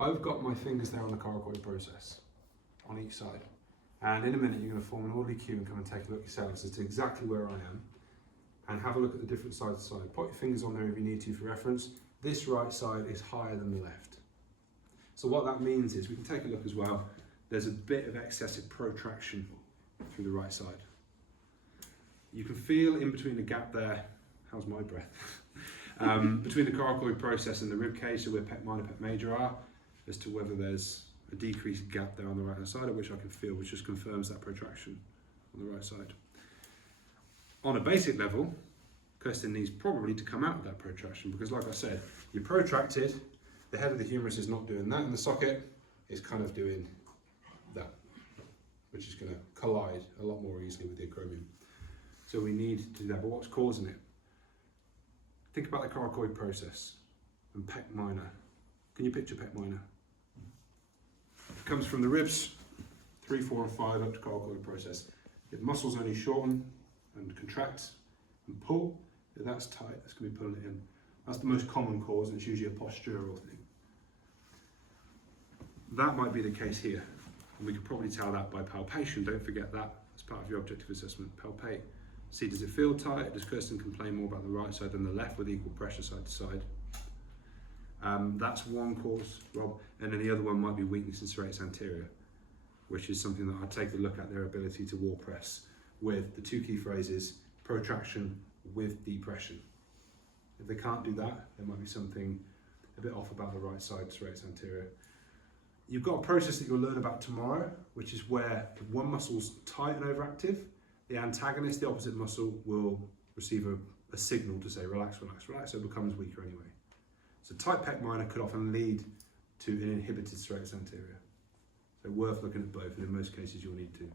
I've got my fingers there on the coracoid process on each side. And in a minute, you're going to form an orderly queue and come and take a look yourselves as to exactly where I am. And have a look at the different side to side. Put your fingers on there if you need to for reference. This right side is higher than the left. So what that means is, we can take a look as well, there's a bit of excessive protraction through the right side. You can feel in between the gap there, how's my breath? Between the coracoid process and the rib cage, so where Pec Minor, Pec Major are, as to whether there's a decreased gap there on the right hand side, which I can feel, which just confirms that protraction on the right side. On a basic level, Kirsten needs probably to come out of that protraction, because like I said, you're protracted, the head of the humerus is not doing that, and the socket is kind of doing that, which is going to collide a lot more easily with the acromion. So we need to do that, but what's causing it? Think about the coracoid process and Pec Minor. Can you picture Pec Minor? It comes from the ribs, 3, 4 and 5 up to coracoid process. If muscles only shorten and contract and pull, if that's tight, that's going to be pulling it in. That's the most common cause, and it's usually a postural thing. That might be the case here, and we could probably tell that by palpation. Don't forget that as part of your objective assessment. Palpate. See, does it feel tight? Does Kirsten complain more about the right side than the left with equal pressure side to side? That's one cause, Rob, and then the other one might be weakness in serratus anterior, which is something that I'd take a look at, their ability to wall press with the two key phrases, protraction with depression. If they can't do that, there might be something a bit off about the right side serratus anterior. You've got a process that you'll learn about tomorrow, which is where if one muscle's tight and overactive, the antagonist, the opposite muscle, will receive a signal to say relax, relax, relax, so it becomes weaker anyway. So tight Pec Minor could often lead to an inhibited serratus anterior. So worth looking at both, and in most cases you'll need to.